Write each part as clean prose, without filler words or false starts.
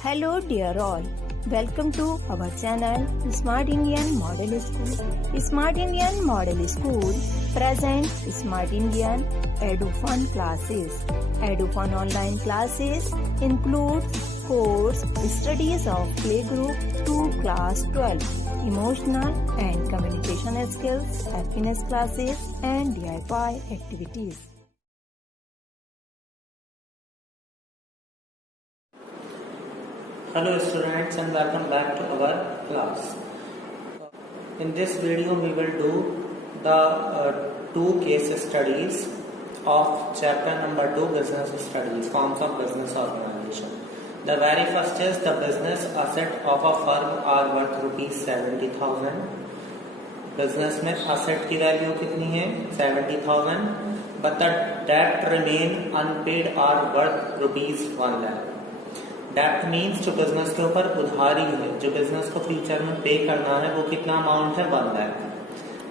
Hello dear all, welcome to our channel Smart Indian Model School. Smart Indian Model School presents Smart Indian EduFun classes. EduFun online classes include course studies of playgroup to class 12, emotional and communication skills, happiness classes and DIY activities. Hello students and welcome back to our class. In this video we will do the two case studies of chapter number 2 business studies, forms of business organization. The very first is the business asset of a firm are worth rupees 70,000. Business में asset की value कितनी है 70,000, but the debt remain unpaid are worth rupees 1 lakh. Dept means जो business के ऊपर उधारी है, जो बिजनेस को फ्यूचर में पे करना है, वो कितना अमाउंट है 1 लाख.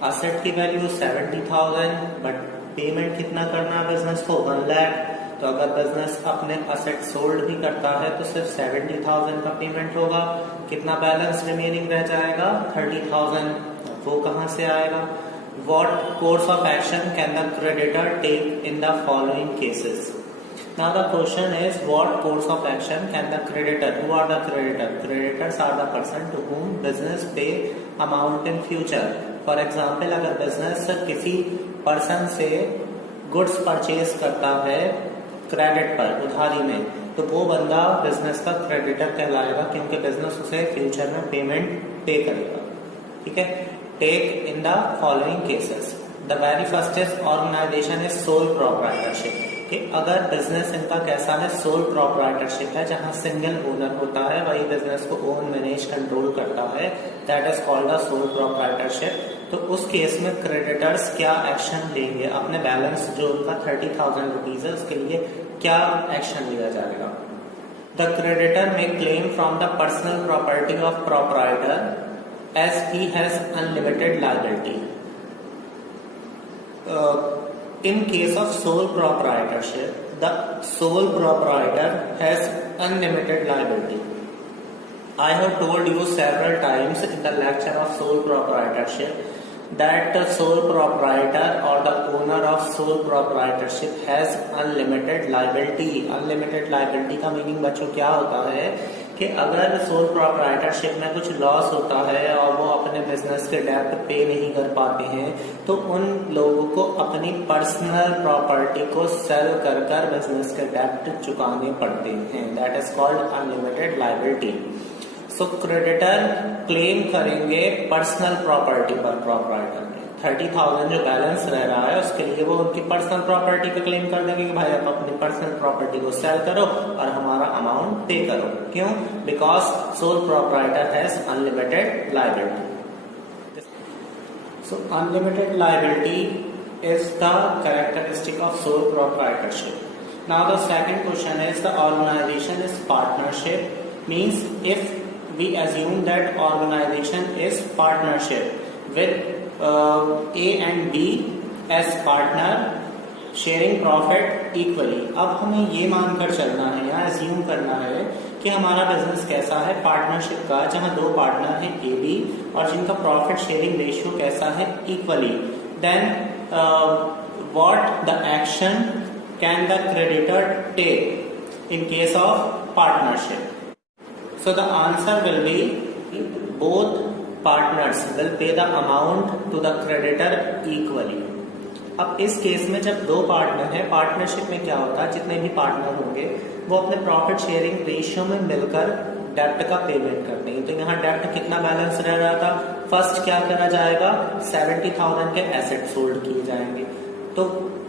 असेट की वैल्यू 70,000 बट पेमेंट कितना करना है बिजनेस को 1 लाख. तो अगर बिजनेस अपने असेट सोल्ड भी करता है तो सिर्फ 70,000 का पेमेंट होगा. कितना बैलेंस रिमेनिंग रह जाएगा 30,000. वो कहां से आएगा? What course of action can the creditor take in the following cases? Now the question is, what course of action can the creditor? Who are the creditor? Creditors are the person to whom business pay amount in future. For example, अगर business किसी person से goods purchase करता है credit पर, उधारी में, तो वो बंदा business का creditor कहलाएगा क्योंकि business उसे फ्यूचर में पेमेंट पे करेगा. ठीक है. Take in the following cases. The very first is organization is sole proprietorship. कि अगर बिजनेस इनका कैसा है सोल प्रोप्राइटरशिप है, जहां सिंगल ओनर होता है, वही बिजनेस को ओन मैनेज कंट्रोल करता है, that is called a sole proprietorship. तो उस केस में क्रेडिटर्स क्या एक्शन लेंगे? अपने बैलेंस जो उनका 30,000 रुपीज है उसके लिए क्या एक्शन लिया जाएगा? The creditor may claim from the personal property of proprietor as he has unlimited liability. In case of sole proprietorship, the sole proprietor has unlimited liability. I have told you several times in the lecture of sole proprietorship that the sole proprietor or the owner of sole proprietorship has unlimited liability. Unlimited liability का meaning बच्चों क्या होता है कि अगर sole proprietorship में कुछ loss होता है और वो अपने बिजनेस के डेप्ट पे नहीं कर पाते हैं तो उन लोगों को अपनी पर्सनल प्रॉपर्टी को सेल कर कर बिजनेस के डेप्ट चुकाने पड़ते हैं. That is called unlimited liability. So creditor claim करेंगे पर्सनल प्रॉपर्टी पर प्रोप्राइटर में 30,000 जो बैलेंस रह रहा है उसके लिए वो उनकी पर्सनल प्रॉपर्टी का क्लेम कर देंगे कि भाई आप अपनी पर्सनल प्रॉपर्टी को सेल करो और हमारा अमाउंट पे करो. क्यों? Because sole proprietor has unlimited liability. So unlimited liability is the characteristic of sole proprietorship. Now the second question is the organisation is partnership. Means if we assume that organization is partnership with A and B as partner sharing profit equally. अब हमें ये मानकर चलना है या assume करना है कि हमारा बिजनेस कैसा है पार्टनरशिप का, जहां दो पार्टनर हैं ए बी और जिनका प्रॉफिट शेयरिंग रेशियो कैसा है equally. Then what the action can the creditor take in case of partnership? So the answer will be both partners will pay the amount to the creditor equally. अब इस case में जब दो partner है, partnership में क्या होता है, जितने भी पार्टनर होंगे वो अपने प्रॉफिट शेयरिंग रेशियो में मिलकर डेप्ट का पेमेंट करते हैं. तो यहाँ डेप्ट कितना बैलेंस रह रहा था? फर्स्ट क्या करा जाएगा 70,000 के एसेट सोल्ड किए जाएंगे तो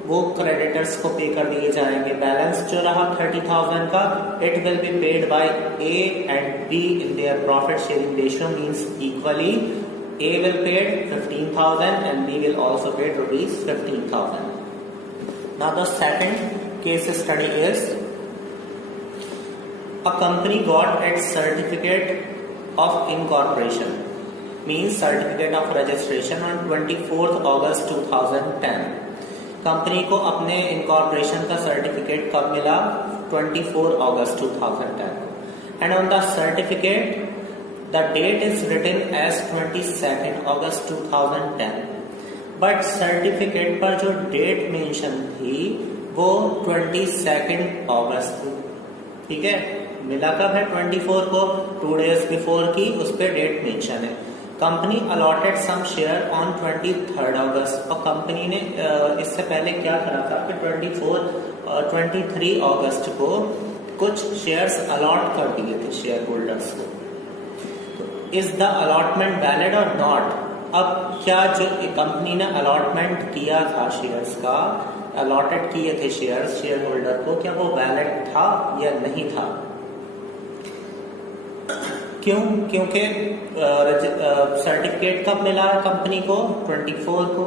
वो क्रेडिटर्स को पे कर दिए जाएंगे. बैलेंस जो रहा 30,000 का it will be paid by A and B in their profit sharing ratio means equally. A will paid 15,000 and B will also paid rupees 15,000. Now the second case study is a company got its certificate of incorporation means certificate of registration on 24 August 2010. Company को अपने incorporation का certificate कब मिला? 24 August 2010. and on the certificate the date is written as 22nd August 2010, but certificate पर जो date mention थी वो 22nd August थी, ठीक है। मिला कब है 24 को, 2 days before की उस पे डेट मेंशन है। Company allotted some share on 23rd August, और कंपनी ने इससे पहले क्या करा था कि 23 अगस्त को कुछ शेयर्स अलॉट कर दिए थे शेयर होल्डर्स को। तो इज द अलॉटमेंट वैलिड और नॉट? अब क्या जो कंपनी ने अलॉटमेंट किया था शेयर्स का, अलॉटेड किए थे शेयर्स शेयर होल्डर को, क्या वो वैलिड था या नहीं था? क्यों? क्योंकि सर्टिफिकेट कब मिला कंपनी को? 24 को,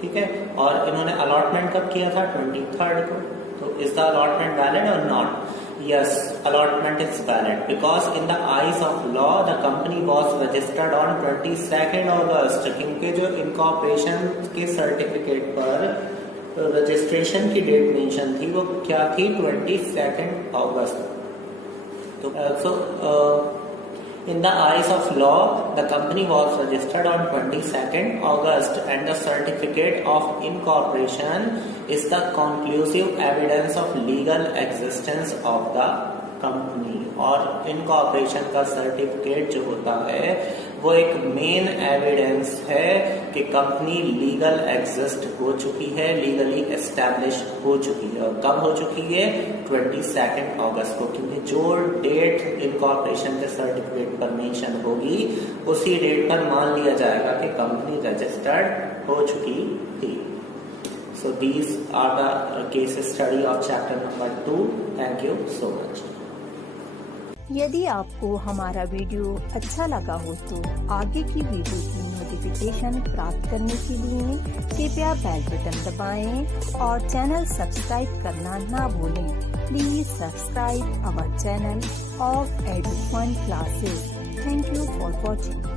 ठीक है, और इन्होंने अलॉटमेंट कब किया था? 23rd को। तो इज द अलॉटमेंट वैलिड और not? Yes, allotment is valid because in the eyes of law the company was registered on 22nd August, क्योंकि जो इनकॉर्पोरेशन के सर्टिफिकेट पर रजिस्ट्रेशन की डेट मेंशन थी वो क्या थी? 22nd August। तो in the eyes of law the company was registered on 22nd August and the certificate of incorporation is the conclusive evidence of legal existence of the company। और incorporation का certificate जो होता है वो एक main evidence है कि company legal exist हो चुकी है, लीगली एस्टैब्लिश हो चुकी है। और कब हो चुकी है? 22nd अगस्त को, क्योंकि जो डेट इनकॉर्पोरेशन के सर्टिफिकेट पर मेंशन होगी उसी डेट पर मान लिया जाएगा कि कंपनी रजिस्टर्ड हो चुकी थी। So these are the case study of chapter number 2. Thank you so much. यदि आपको हमारा वीडियो अच्छा लगा हो तो आगे की वीडियो की नोटिफिकेशन प्राप्त करने के लिए कृपया बेल बटन दबाएं और चैनल सब्सक्राइब करना ना भूलें। Please subscribe our channel of Edufun classes. Thank you for watching.